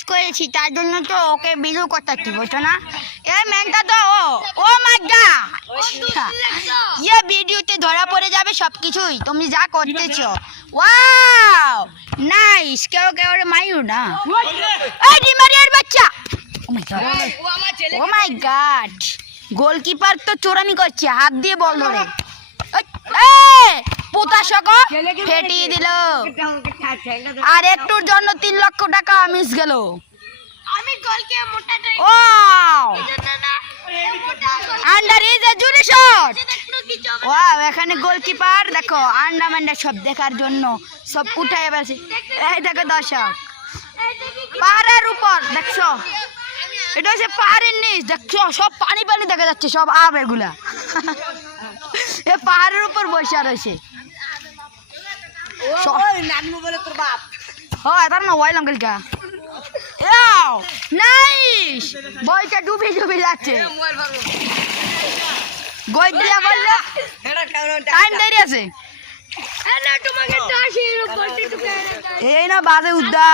করেছি তার জন্য তো ওকে বিলু করতে বুঝছ না? এই ম্যানটা তো ও ও মাই গড ইয়ে ভিডিওতে ধরা পড়ে যাবে সব কিছুই তুমি যা করতেছো। ওয়াও! নাইস কেউ কেউ মাইরু না। এই ডিমারিয়ার বাচ্চা! ও my God. Oh my God. Goalkeeper তো চোরানি করছে হাত দিয়ে বল ধরে। ফেটিয়ে দিল। আর একটুর জন্য তিন লক্ষ টাকা মিস গেল। Under is a shot wow এখানে গোলকিপার দেখো আন্ডা মান্ডা সব দেখার জন্য সব উঠাই ফেলছে। এই দেখো দর্শক পাহাড়ের উপর দেখছ? এটা হচ্ছে পাহাড়ের নিচ দেখছ? সব পানি পানি দেখা যাচ্ছে সব আব এগুলা। এ পাহাড়ের উপর বসে রয়েছে। হয় তার না ওয়াইলাম কালকা ইয়াও নাইস! বলটা ডুবে ডুবে যাচ্ছে গই দিয়া বলল টাইম দেরি আছে। এই না তোমাকে দাসের উপর টিটুকে এই না বাজে উদ্দা।